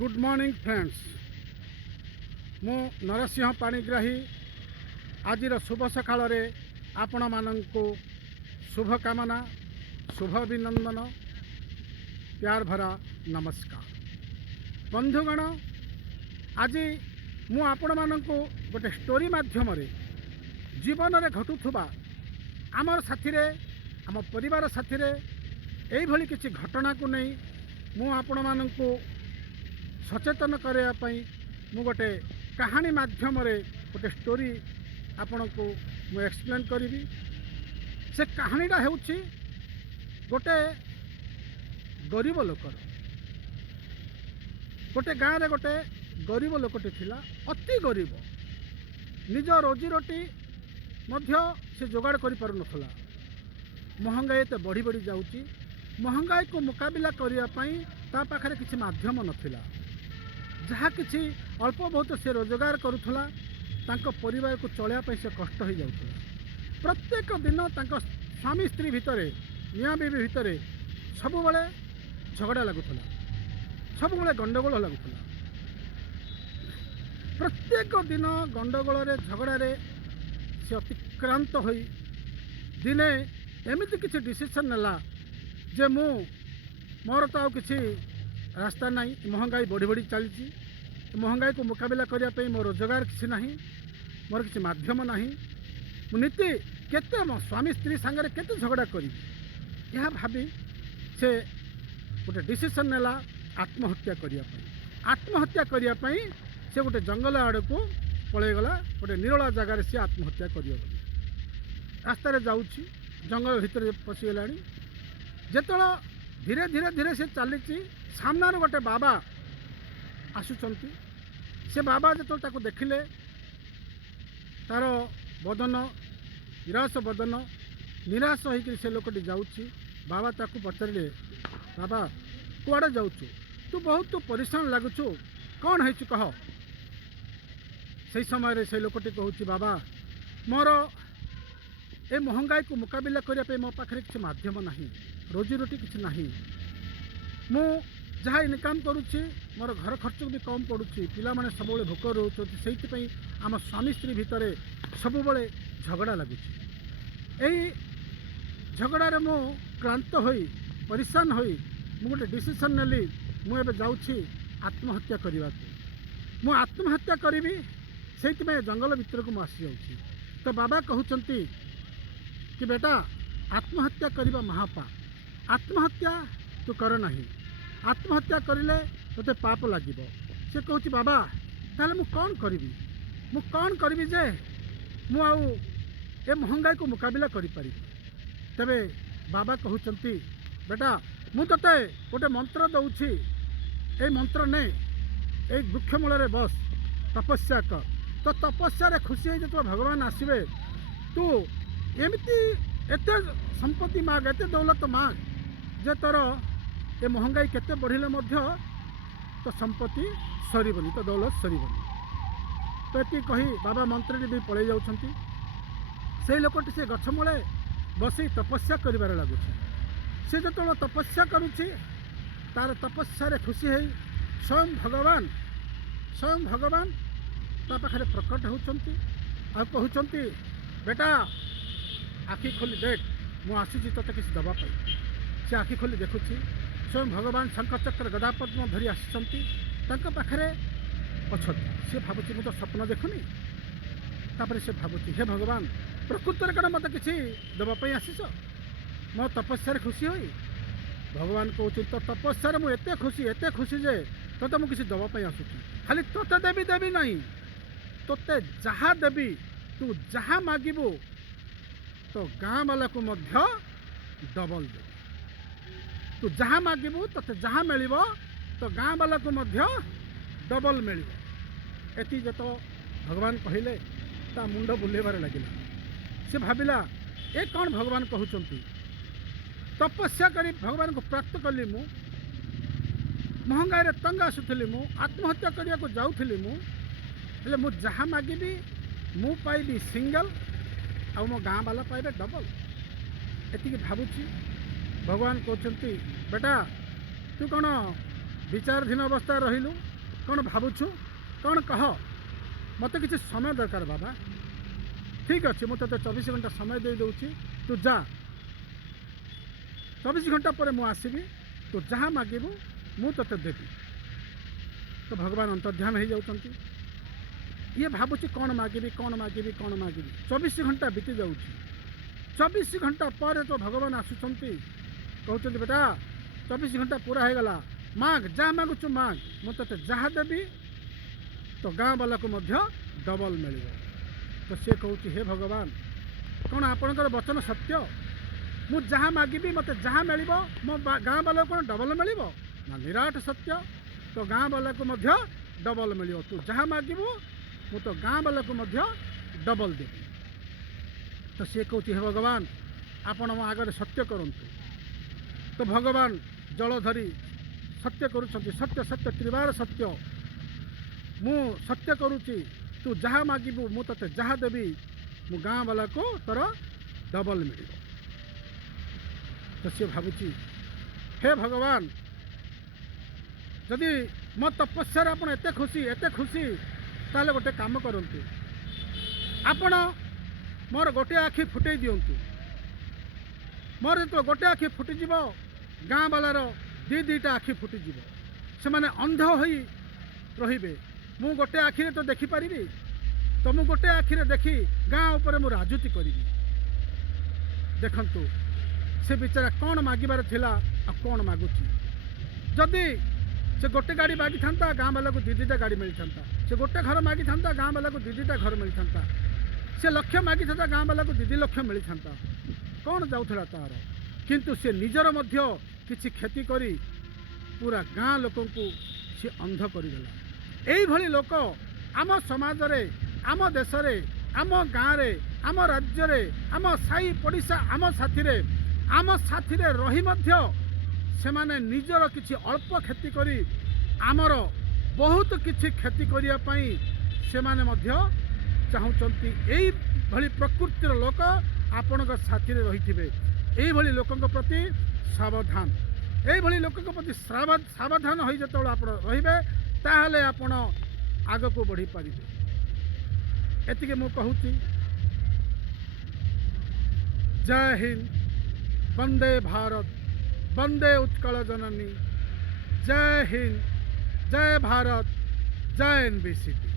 Good morning friends. मु नरसिंह पाणिग्राही आज शुभ सकाल आपण मानू शुभकामना शुभ अभिनंदन प्यार भरा नमस्कार। बंधुगण, आज मु आपण मानू गोटे स्टोरी माध्यम जीवन में घटुवा आमर साथी आम परिवार साथी यही किसी घटना को नहीं मु आपण मानू सचेतन करने मु गोटे कहानी माध्यम गोटे स्टोरी आपण को मु एक्सप्लेन करी। से कहानीटा हेउछि गोटे गरीब लोकर गोटे गाँव में गोटे गरीब लोकटे थिला, अति गरीब, निज रोजी रोटी मध्य से जोगाड़ करि पारु नथला। महंगाई तो बढ़ी बढ़ी जाउछि। महंगाई को मुकाबिला करिया पई ता पाखरे किछि माध्यम नथिला। जहाँ किछि अल्प बहुत से रोजगार करुथला तांको परिवार को चलिया पई से कष्ट हो जाउथला। प्रत्येक दिन तांको स्वामी स्त्री भितरे मियाँ बीबी भितरे सबु बेले झगड़ा लगुथला, सबु बेले गंडगोल लगुथला। प्रत्येक दिन गंडगोल झगड़ार से अतिक्रांत होई दिने एमिति किछि डिसीजन नेला जे मु मोर तो आउ किछि रास्ता नहीं, महंगाई बढ़ी बढ़ी चली। महंगाई को मुकाबिला करने मोर रोजगार किसी ना, मोर किसी माध्यम ना। नीति केते मो स्वामी स्त्री सांगरे केते झगड़ा करी यह भाभी से गोटे डिसीजन नेला आत्महत्या करिया पई। आत्महत्या करिया पई से गोटे जंगल आड़ को पलैगला, गोटे निरोला जगार से आत्महत्या करियो। रास्ता रे जाउछि, जंगल भितर पशिगलानी। जेतला धीरे धीरे धीरे से चली सामना गोटे बाबा आसुचंती। से बाबा जो ताको देखिले तार बदन निराश बदन निराश होकर से लोकटी जाऊँगी। बाबा ताको पचारे, बाबा कुआड़े जाऊँ? तू बहुत परेशान लगुचु, कौन है कह। से समय से लोकटी कहूँ, बाबा मोर ए महंगाई को मुकाबिला करने मो पाखे किसी माध्यम ना, रोजी रोटी किसी ना। मु जहाँ इनकम करुच्ची मोर घर खर्च भी कम पड़ुची। पिला माने सब भोक रोचती, से आम स्वामी स्त्री भितर सब झगड़ा लगुच। यही झगड़ार मु क्लांत होई परेशान होई मु गोटे डिसीजन नेली, मुझे जाऊँगी आत्महत्या करने को। मु आत्महत्या करी से जंगल भीतर को आसी जाऊँगी। तो बाबा कहते कि बेटा आत्महत्या करने महापाप, आत्महत्या तू कर नहीं, आत्महत्या करिले तोते पाप लगे। से कहूँ बाबा ताले मु कौन करी, मु कौन करी जे मु आउ ए महंगाई को मुकाबिला करि पारि। तबे बाबा कहते बेटा मु तोते गोटे मंत्र दउछि, ए मंत्र ने ए वृक्ष मूल बस तपस्या कर। तो तपस्या रे खुशी है जो भगवान आसबे, तू एमती एते संपत्ति माग, एते दौलत माग जे तोर ये महंगाई केते बढ़िले तो संपत्ति सरीबनी, तो दौलत सरीबनी। तो ये कही बाबा मंत्री भी पलि जाउछंती। से लोकटी से गछ मूले बसी तपस्या करिबार लगुच। से जो तपस्या करुछि तार तपस्या रे खुशी है स्वयं भगवान ता पाखरे प्रकट होउछंती आ कहउछंती बेटा आखि खोली देख, मु आसीछि तते किसी दबा पाई। से आखि खोली देखुछि स्वयं भगवान शंखचक्र गदा पद्म धरी आसुचंती पाखरे अछंती। से भावुची मु तो स्वप्न देखुनी। तापर से भावुची हे भगवान प्रकृतर कण मत किसी देवाई आसीच, मो तपस्या खुशी होई। भगवान कहते तो तपस्या मु एते खुशी जे तोते मु किसी देवाई आसुची। खाली तोते देवी देवी नहीं, तोते जहाँ देवी तू जहाँ मागिबू तो गाँ वाला को मध्य डबल दे। तू जहाँ मागिबू तो जहाँ मिल तो गाँ वाला को मध्य डबल मिल। एति जो तो भगवान कहले ता मुंड बुलेबार लगिला। से भाविला ए कौन भगवान कहउचंती। तपस्या करी भगवान को प्राप्त कली, मु महंगाई रे तंग आसुथली, मु आत्महत्या करिया को जाउथली, मु मु जहाँ मागिबी मु पाइबी सिंगल आ मो गाँ वाला पाइबे डबल। एति भावुची भगवान कहते बेटा तू कौन विचाराधीन अवस्था रहिलु कौन भावुछु कौन कह मत कि समय दरकार बाबा ठीक अच्छे मुझे 24 घंटा समय दे दूची तू जा 24 घंटा पर मु आसबि तू जहाँ मागिबू मु तते देवी तो भगवान अंतर्ध्यान हो जाउछंती ये भावुची कौन मागिबी 24 घंटा बीती जाउची 24 घंटा पर तो भगवान आसुचंती कहउचंती बेटा 24 घंटा पूरा हो गला माग जहाँ मागुचु माग मु तते जहाँ देवी तो गाँ वाला को मध्य डबल मिल तो सी कहूँ हे भगवान कौन आपणकर वचन सत्य मु जहाँ मागिबी मत जहाँ मिल मो गाँ वाला कौन डबल मिल ना निराट सत्य तो गाँ वाला को मध्य डबल मिल तू जहाँ मागिबू मु तो गाँ वाला को मध्य डबल देवी तो सी कहूँ हे भगवान आपण मो आगे सत्य करंतु तो भगवान जल धरी सत्य करुछंती सत्य सत्य त्रिवार सत्य मु सत्य करुची तू जहाँ मागिबू मु तते जहाँ देवी मु गाँ वाला को तोर डबल मिल तो सी भावुची हे भगवान जदि मो तपस्या आपण एते खुशी ताले गोटे काम करंतु आपण मोर गोटे आखि फुटई दियंतु मोर जो गोटे आखि फुटिଯିब गाँ वालार दीटा आखि फुटिଯିब से माने अंध होई रहिबे मु गोटे आखिरे तो देखिपारि तो मु गोटे आखिरे देखी गाँ उपर मु राजूती करी देखंतु से बेचारा कौन मागिबार थिला आ कौन मागुची जदि से गोटे गाड़ी मागी था गाँ वाला को दीटा गाड़ी मिली था से गोटे घर मागी था गाँ वाला को दीटा घर मिली था से लक्ष मागी था गाँ वाला को 2 लक्ष मिली था कौन जाऊला तार किंतु से निजर मध्य किछि क्षति करी पूरा गाँ लोक सी अंध करदेला यही भली लोक आम समाज रे आम देश रे आम गाँव रे आम राज्य रे आम साई पड़िशा आम साथी रे रही मध्य से माने निजर किछि अल्प क्षति करी आमर बहुत किछि क्षति करिया पई से माने मध्य चाहूचंती एई भली प्रकृतिर लोक आपणक साथी रे रहिथिबे एई भली लोकक प्रति सावधान एई भली लोकक प्रति सावधान होई जतोळ आपण रहिबे ताहले आपण आग को बढ़ी पारिबे एतिके मु कहूची जय हिंद वंदे भारत वंदे उत्कल जननी जय हिंद जय भारत जय NBCT।